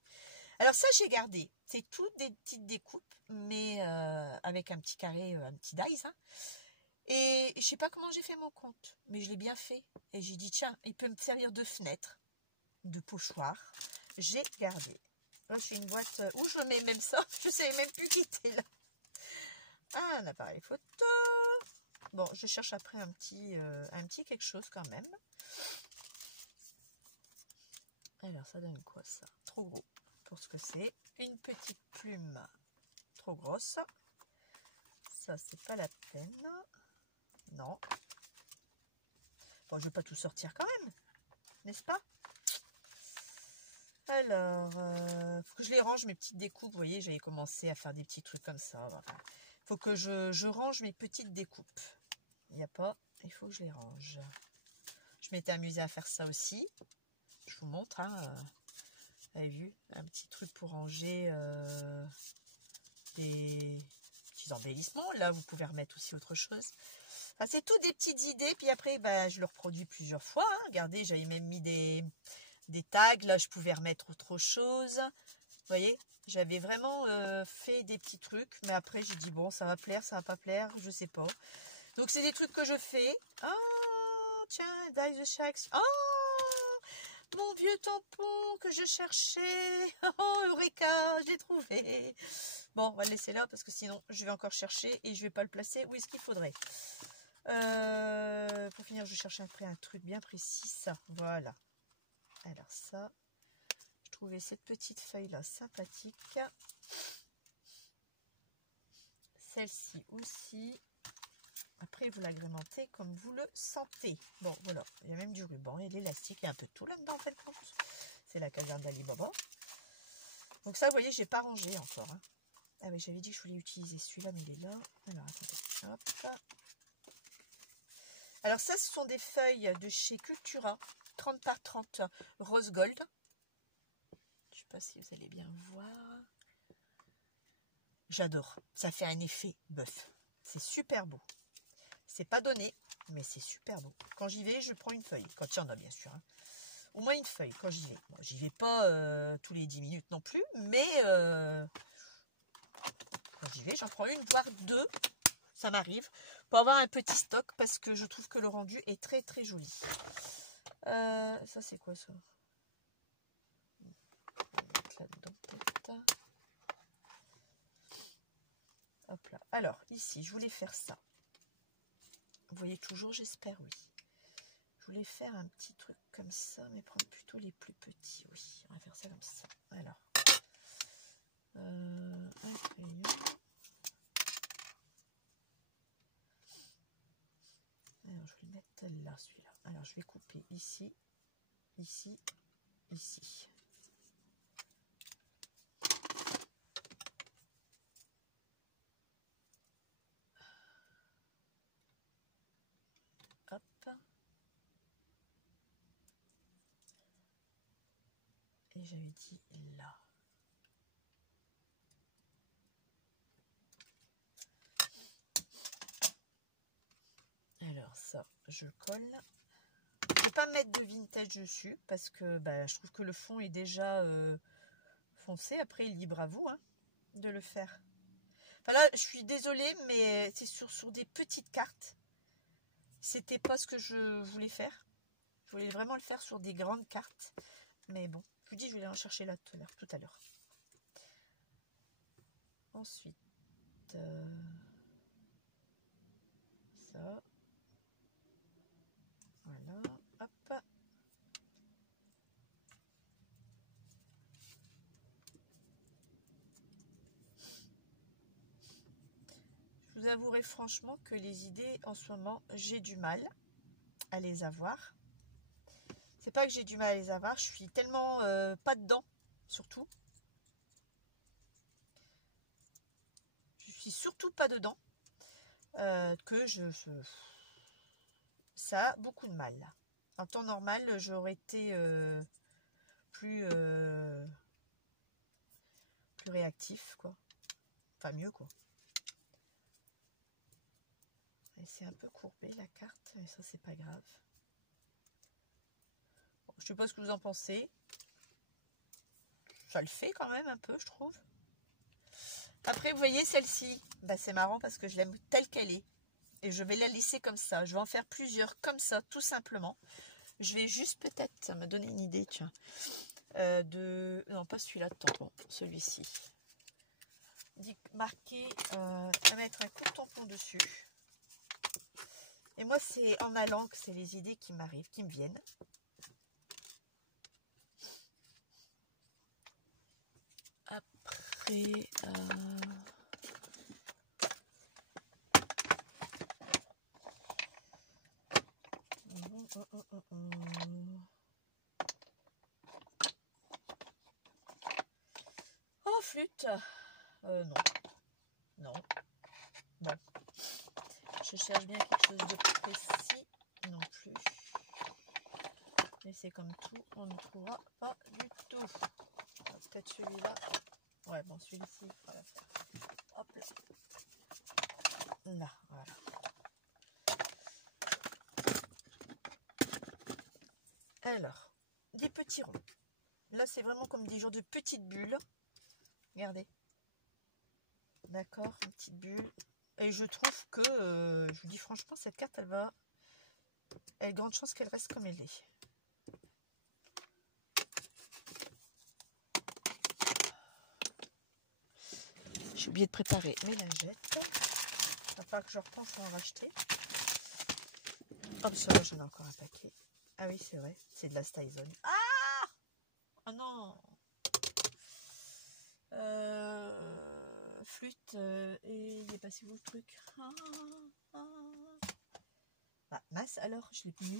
Alors ça, j'ai gardé. C'est toutes des petites découpes, mais avec un petit carré, un petit dies. Hein. Et je sais pas comment j'ai fait mon compte, mais je l'ai bien fait. Et j'ai dit, tiens, il peut me servir de fenêtre, de pochoir. J'ai gardé. Là, j'ai une boîte où je mets même ça. Je ne savais même plus qui était là. Ah, un appareil photo. Bon, je cherche après un petit quelque chose quand même. Alors, ça donne quoi, ça? Trop gros pour ce que c'est. Une petite plume trop grosse. Ça, c'est pas la peine. Non. Bon, je vais pas tout sortir quand même. N'est-ce pas? Alors, faut que je les range, mes petites découpes. Vous voyez, j'avais commencé à faire des petits trucs comme ça. Voilà. Faut que je range mes petites découpes. Il n'y a pas, il faut que je les range. Je m'étais amusée à faire ça aussi. Je vous montre, hein. Vous avez vu, un petit truc pour ranger des petits embellissements. Là, vous pouvez remettre aussi autre chose. Enfin, c'est tout des petites idées. Puis après, ben, je le reproduis plusieurs fois. Hein. Regardez, j'avais même mis des tags. Là, je pouvais remettre autre chose. Vous voyez, j'avais vraiment fait des petits trucs. Mais après, j'ai dit, bon, ça va plaire, ça va pas plaire, je sais pas. Donc, c'est des trucs que je fais. Oh, tiens, Die the Shacks. Oh, mon vieux tampon que je cherchais. Oh, Eureka, j'ai trouvé. Bon, on va le laisser là parce que sinon, je vais encore chercher et je vais pas le placer où est-ce qu'il faudrait. Pour finir, je cherche après un truc bien précis. Ça, voilà. Alors ça, je trouvais cette petite feuille-là sympathique. Celle-ci aussi. Après, vous l'agrémentez comme vous le sentez. Bon, voilà. Il y a même du ruban et de l'élastique. Il y a un peu de tout là-dedans, en fait. C'est la caserne d'Alibaba. Donc ça, vous voyez, j'ai pas rangé encore. Hein. Ah oui, j'avais dit que je voulais utiliser celui-là, mais il est là. Alors, attendez. Hop. Alors ça, ce sont des feuilles de chez Cultura. 30 par 30 rose gold. Je sais pas si vous allez bien voir. J'adore. Ça fait un effet bœuf. C'est super beau. C'est pas donné, mais c'est super beau. Quand j'y vais, je prends une feuille. Quand il y en a, bien sûr. Hein. Au moins une feuille quand j'y vais. Bon, j'y vais pas tous les 10 minutes non plus, mais quand j'y vais, j'en prends une, voire deux. Ça m'arrive. Pour avoir un petit stock, parce que je trouve que le rendu est très très joli. Ça, c'est quoi ça? On va mettre là-dedans, peut-être. Hop là. Alors, ici, je voulais faire ça. Vous voyez toujours, j'espère, oui. Je voulais faire un petit truc comme ça, mais prendre plutôt les plus petits. Oui, on va faire ça comme ça. Alors, un crayon. Alors, je vais le mettre là, celui-là. Alors, je vais couper ici, ici, ici. Hop. Et j'avais dit là. Alors ça, je colle. Je ne vais pas mettre de vintage dessus parce que bah, je trouve que le fond est déjà foncé. Après, libre à vous hein, de le faire. Enfin là, je suis désolée, mais c'est sur des petites cartes. C'était pas ce que je voulais faire. Je voulais vraiment le faire sur des grandes cartes. Mais bon, je vous dis, je vais aller en chercher là tout à l'heure. Ensuite, ça. Voilà, hop. Je vous avouerai franchement que les idées, en ce moment, j'ai du mal à les avoir. C'est pas que j'ai du mal à les avoir, je suis tellement pas dedans, surtout. Je suis surtout pas dedans que ça a beaucoup de mal. En temps normal, j'aurais été plus réactif, quoi. Enfin, mieux, quoi. Et c'est un peu courbé, la carte, mais ça, c'est pas grave. Bon, je sais pas ce que vous en pensez. Ça le fait quand même un peu, je trouve. Après, vous voyez, celle-ci, bah, c'est marrant parce que je l'aime telle qu'elle est. Et je vais la lisser comme ça. Je vais en faire plusieurs comme ça, tout simplement. Je vais juste peut-être me donner une idée, tiens. Non, pas celui-là de tampon, celui-ci. Marquer, à mettre un coup de tampon dessus. Et moi, c'est en allant que c'est les idées qui m'arrivent, qui me viennent. Après, oh, flûte. Non. Non. Bon. Je cherche bien quelque chose de précis. Non plus. Mais c'est comme tout, on ne trouvera pas du tout. Peut-être celui-là. Ouais, bon, celui-ci, il faudra le faire. Hop là. Là, voilà. Alors, des petits ronds. Là, c'est vraiment comme des genres de petites bulles. Regardez. D'accord, une petite bulle. Et je trouve que, je vous dis franchement, cette carte, elle a grande chance qu'elle reste comme elle est. J'ai oublié de préparer mes lingettes. Il va falloir que je repense à en racheter. Hop, ça va, j'en ai encore un paquet. Ah oui, c'est vrai, c'est de la Styzone. Ah! Oh non! Flûte, et il est passé où le truc? Ah, mince, alors, je l'ai mis.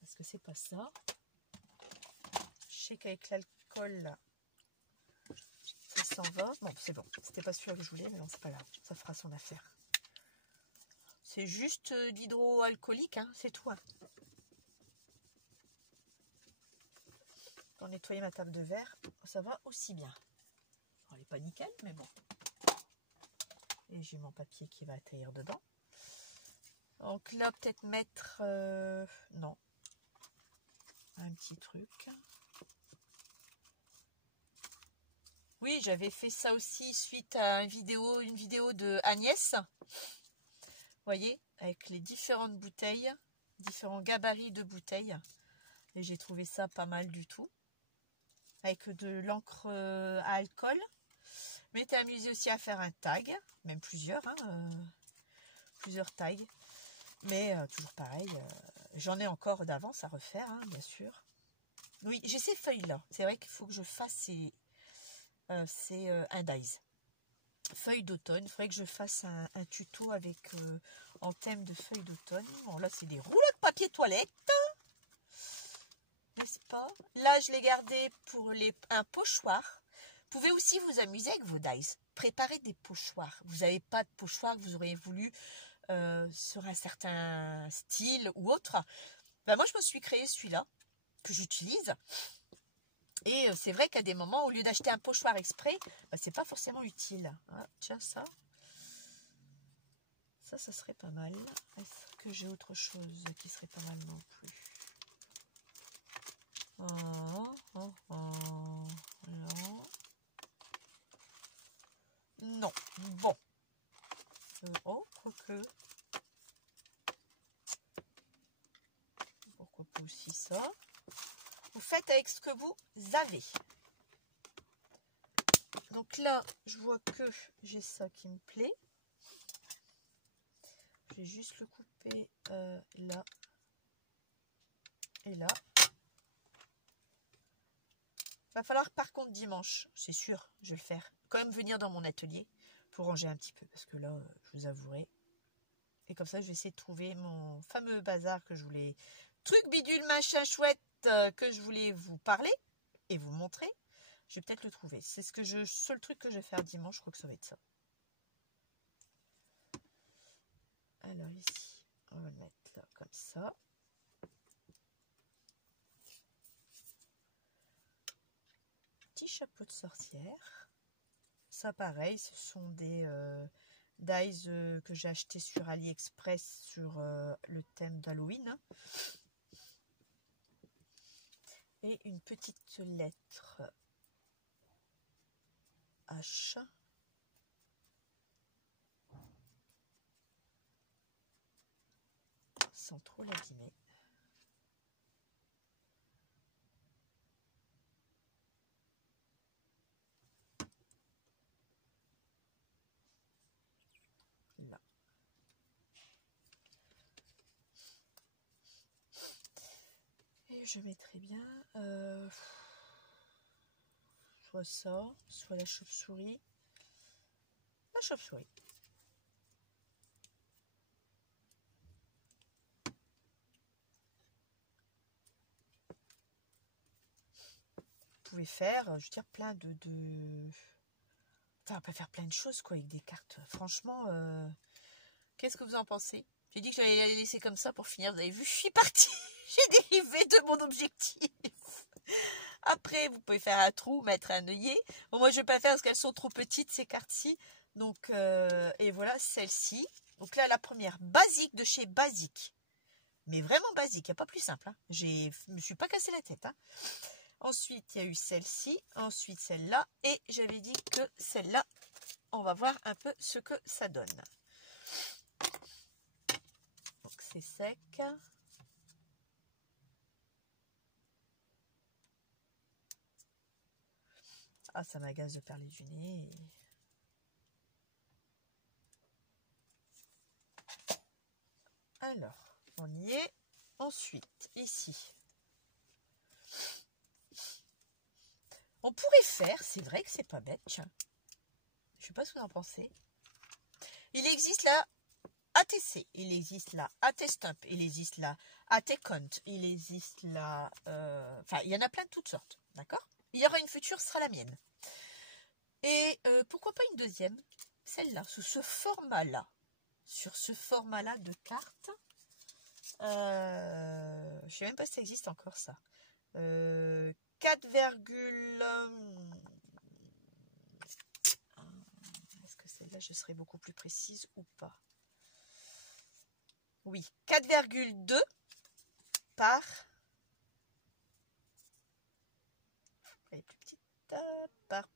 Parce que c'est pas ça. Je sais qu'avec l'alcool, là, ça s'en va. Bon, c'est bon. C'était pas celui que je voulais, mais non, c'est pas grave. Ça fera son affaire. C'est juste de l'hydroalcoolique, hein, c'est tout. Hein. Pour nettoyer ma table de verre, ça va aussi bien. Alors, elle n'est pas nickel, mais bon. Et j'ai mon papier qui va atterrir dedans. Donc là, peut-être mettre... non. Un petit truc. Oui, j'avais fait ça aussi suite à une vidéo de Agnès. Vous voyez, avec les différentes bouteilles, différents gabarits de bouteilles. Et j'ai trouvé ça pas mal du tout. Avec de l'encre à alcool. Je m'étais amusée aussi à faire un tag, même plusieurs. Hein, plusieurs tailles. Mais toujours pareil, j'en ai encore d'avance à refaire, hein, bien sûr. Oui, j'ai ces feuilles-là. C'est vrai qu'il faut que je fasse un dies. Feuilles d'automne. Il faudrait que je fasse un tuto avec en thème de feuilles d'automne. Bon, là, c'est des rouleaux de papier toilette. N'est-ce pas? Là, je l'ai gardé pour un pochoir. Vous pouvez aussi vous amuser avec vos dies. Préparez des pochoirs. Vous n'avez pas de pochoir que vous auriez voulu sur un certain style ou autre. Ben, moi, je me suis créé celui-là que j'utilise. Et c'est vrai qu'à des moments, au lieu d'acheter un pochoir exprès, ben, c'est pas forcément utile. Ah, tiens, ça serait pas mal. Est-ce que j'ai autre chose qui serait pas mal non plus? Non. Non. Bon. Oh, quoique. Pourquoi pas aussi ça? Vous faites avec ce que vous avez. Donc là, je vois que j'ai ça qui me plaît. Je vais juste le couper là et là. Va falloir par contre dimanche, c'est sûr, je vais le faire. Quand même venir dans mon atelier pour ranger un petit peu. Parce que là, je vous avouerai. Et comme ça, je vais essayer de trouver mon fameux bazar que je voulais... Truc bidule, machin chouette que je voulais vous parler et vous montrer. Je vais peut-être le trouver. C'est seul truc que je vais faire dimanche, je crois que ça va être ça. Alors ici, on va le mettre là comme ça. Petit chapeau de sorcière. Ça pareil, ce sont des dies que j'ai acheté sur AliExpress sur le thème d'Halloween. Hein. Et une petite lettre H. Sans trop l'abîmer. Là. Et je mettrai bien soit ça, soit la chauve-souris. La chauve-souris. Vous pouvez faire, je veux dire, plein de... Enfin, on peut faire plein de choses quoi avec des cartes. Franchement, qu'est-ce que vous en pensez? J'ai dit que j'allais les laisser comme ça pour finir. Vous avez vu, je suis partie. J'ai dérivé de mon objectif. Après, vous pouvez faire un trou, mettre un œillet. Bon, moi, je ne vais pas faire parce qu'elles sont trop petites, ces cartes-ci. Donc, et voilà, celle-ci. Donc là, la première, basique de chez Basique. Mais vraiment basique, il n'y a pas plus simple. Hein. Je ne me suis pas cassé la tête. Hein. Ensuite, il y a eu celle-ci. Ensuite, celle-là. Et j'avais dit que celle-là, on va voir un peu ce que ça donne. Donc, c'est sec. Ah, ça m'agace de parler du nez. Alors, on y est. Ensuite, ici. On pourrait faire, c'est vrai que c'est pas bête. Tiens. Je sais pas ce que vous en pensez. Il existe la ATC, il existe la AT-Stump, il existe la AT-Count, il existe la... Enfin, il y en a plein de toutes sortes, d'accord? Il y aura une future, ce sera la mienne. Et pourquoi pas une deuxième? Celle-là, sous ce format-là. Sur ce format-là de cartes. Je ne sais même pas si ça existe encore, ça. 4, est-ce que celle-là, je serai beaucoup plus précise ou pas? Oui, 4,2 par... Elle est plus petite. Par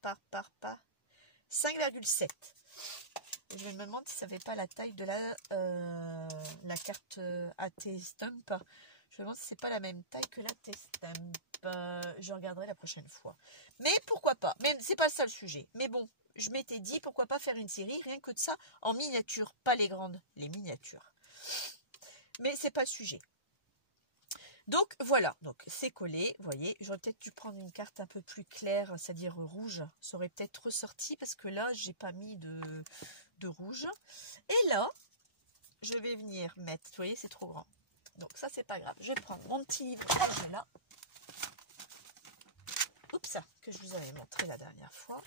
5,7. Je me demande si ça ne fait pas la taille de la carte AT-Stump. Je me demande si c'est pas la même taille que la AT-Stump. Je regarderai la prochaine fois. Mais pourquoi pas? Mais c'est pas ça le sujet. Mais bon, je m'étais dit, pourquoi pas faire une série, rien que de ça, en miniature, pas les grandes, les miniatures. Mais c'est pas le sujet. Donc voilà, donc c'est collé, vous voyez, j'aurais peut-être dû prendre une carte un peu plus claire, c'est-à-dire rouge, ça aurait peut-être ressorti parce que là, j'ai pas mis de rouge. Et là, je vais venir mettre, vous voyez, c'est trop grand. Donc ça, c'est pas grave, je vais prendre mon petit livre que j'ai là. Oups, que je vous avais montré la dernière fois.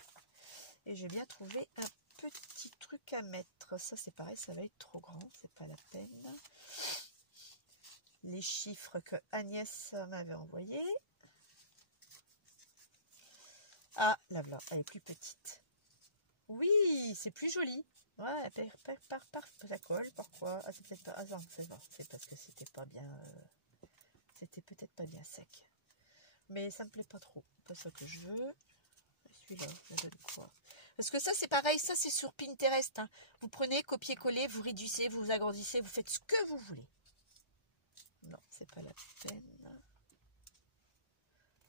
Et j'ai bien trouvé un petit truc à mettre. Ça, c'est pareil, ça va être trop grand, c'est pas la peine. Les chiffres que Agnès m'avait envoyés. Ah, la voilà, elle est plus petite. Oui, c'est plus joli. Ouais, ça colle. Pourquoi? Ah, c'est peut-être pas. Ah non, c'est parce que c'était pas bien. C'était peut-être pas bien sec. Mais ça me plaît pas trop. Pas ça que je veux. Celui-là, je donne quoi? Parce que ça, c'est pareil. Ça, c'est sur Pinterest. Hein. Vous prenez, copiez-coller, vous réduisez, vous agrandissez, vous faites ce que vous voulez. Non, c'est pas la peine.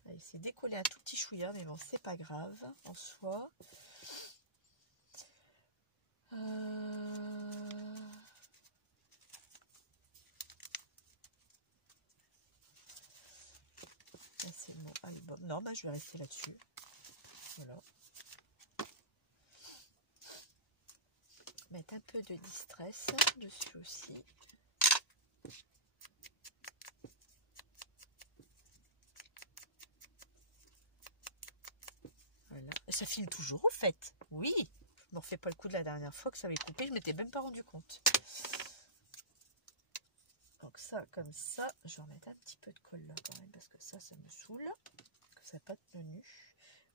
Allez, c'est décoller un tout petit chouïa, mais bon, c'est pas grave en soi. C'est mon album. Non, bah, je vais rester là-dessus. Voilà. Mettre un peu de distress dessus aussi. Voilà. Et ça filme toujours au fait. Oui. Je ne refais pas le coup de la dernière fois que ça avait coupé. Je ne m'étais même pas rendu compte. Donc ça, comme ça. Je vais remettre un petit peu de colle là quand même. Parce que ça me saoule. Que ça n'a pas tenu.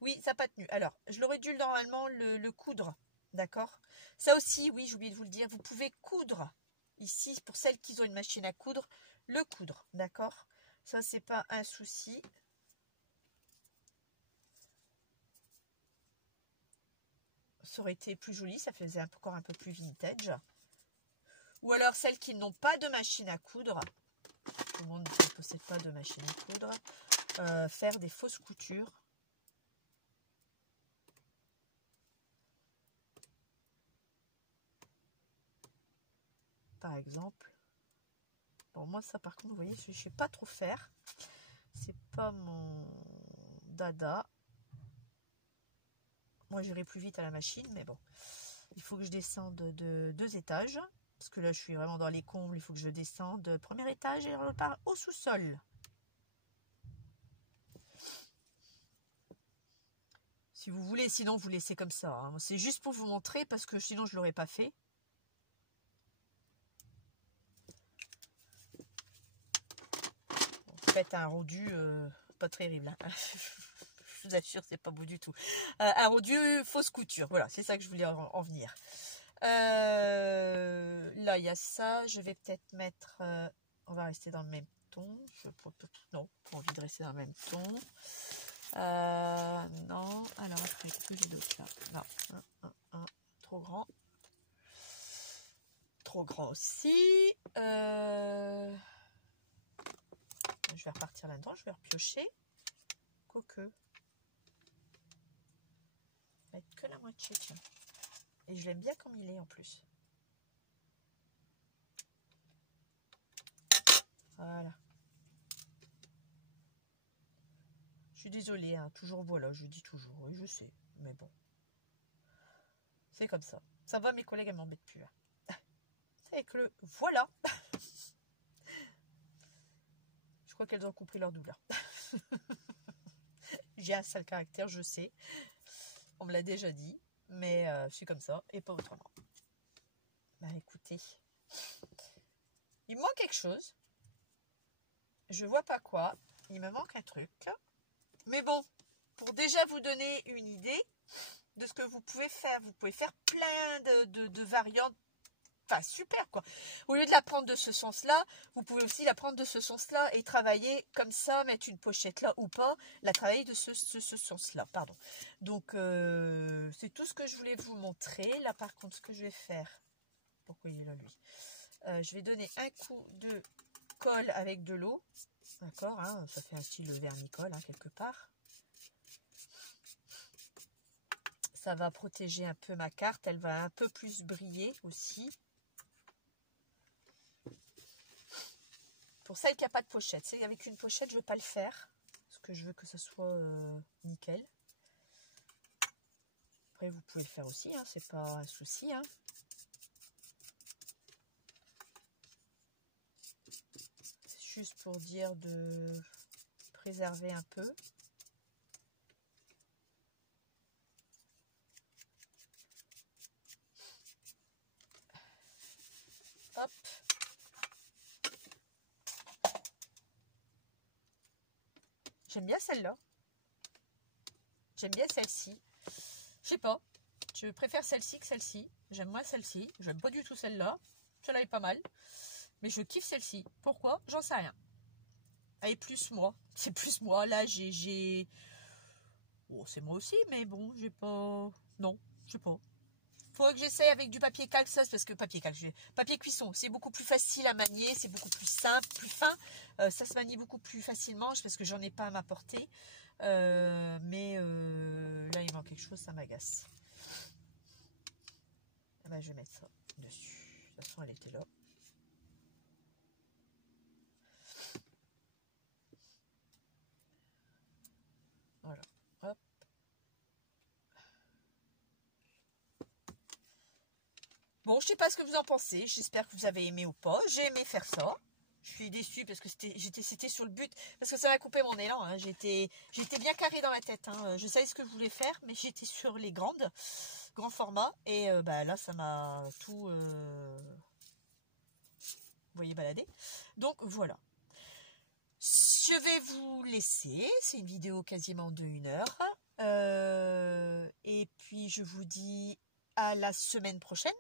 Oui, ça n'a pas tenu. Alors, je l'aurais dû normalement le coudre. D'accord? Ça aussi, oui, j'ai oublié de vous le dire. Vous pouvez coudre. Ici, pour celles qui ont une machine à coudre, le coudre. D'accord? Ça, c'est pas un souci. Ça aurait été plus joli, ça faisait encore un peu plus vintage. Ou alors celles qui n'ont pas de machine à coudre, tout le monde ne possède pas de machine à coudre, faire des fausses coutures. Par exemple. Bon, moi ça par contre, vous voyez, je ne sais pas trop faire. C'est pas mon dada. Moi j'irai plus vite à la machine, mais bon. Il faut que je descende de 2 étages. Parce que là je suis vraiment dans les combles. Il faut que je descende premier étage et repars au sous-sol. Si vous voulez, sinon vous laissez comme ça. Hein. C'est juste pour vous montrer parce que sinon je ne l'aurais pas fait. Faites un rendu pas terrible. Hein. Je vous assure, c'est pas beau du tout. Un rendu fausse couture. Voilà, c'est ça que je voulais en venir. Là, il y a ça. Je vais peut-être mettre... on va rester dans le même ton. Non, pas envie de rester dans le même ton. Non. Alors, après, que j'ai d'autre là? Non. Trop grand. Trop grand aussi. Je vais repartir là-dedans, je vais repiocher. Quoique. Ça va être que la moitié, tiens. Et je l'aime bien comme il est en plus. Voilà. Je suis désolée, hein, toujours voilà, je dis toujours, oui, je sais, mais bon. C'est comme ça. Ça va, mes collègues, elles m'embêtent plus. Hein. C'est avec le voilà. Je crois qu'elles ont compris leur douleur. J'ai un sale caractère, je sais. On me l'a déjà dit, mais je suis comme ça et pas autrement. Bah écoutez, il me manque quelque chose. Je vois pas quoi. Il me manque un truc. Mais bon, pour déjà vous donner une idée de ce que vous pouvez faire plein de variantes. Enfin, super quoi. Au lieu de la prendre de ce sens-là, vous pouvez aussi la prendre de ce sens-là et travailler comme ça, mettre une pochette là ou pas, la travailler de ce sens-là, pardon. Donc, c'est tout ce que je voulais vous montrer. Là, par contre, ce que je vais faire, pourquoi il est là, lui? Je vais donner un coup de colle avec de l'eau, d'accord, hein, ça fait un style vernicole, hein, quelque part. Ça va protéger un peu ma carte. Elle va un peu plus briller aussi. Pour celle qui n'a pas de pochette. C'est avec une pochette, je ne veux pas le faire. Parce que je veux que ce soit nickel. Après, vous pouvez le faire aussi. Hein, c'est pas un souci. Hein. C'est juste pour dire de préserver un peu. Hop. J'aime bien celle-là. J'aime bien celle-ci. Je sais pas. Je préfère celle-ci que celle-ci. J'aime moins celle-ci. J'aime pas du tout celle-là. Celle-là est pas mal. Mais je kiffe celle-ci. Pourquoi? J'en sais rien. Elle est plus moi. C'est plus moi. Là, j'ai... Oh, c'est moi aussi, mais bon, j'ai pas... Non, je sais pas. Faudrait que j'essaye avec du papier calque, ça, parce que papier cuisson, c'est beaucoup plus facile à manier, c'est beaucoup plus simple, plus fin. Ça se manie beaucoup plus facilement, parce que j'en ai pas à m'apporter. Mais là, il manque quelque chose, ça m'agace. Ah ben, je vais mettre ça dessus. De toute façon, elle était là. Voilà. Hop. Bon, je sais pas ce que vous en pensez. J'espère que vous avez aimé ou pas. J'ai aimé faire ça. Je suis déçue parce que c'était sur le but. Parce que ça m'a coupé mon élan. Hein. J'étais bien carré dans la tête. Hein. Je savais ce que je voulais faire, mais j'étais sur les grands formats. Et bah, là, ça m'a tout... vous voyez balader. Donc, voilà. Je vais vous laisser. C'est une vidéo quasiment de 1 heure. Et puis, je vous dis à la semaine prochaine.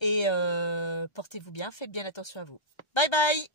Et portez-vous bien, faites bien attention à vous. Bye bye!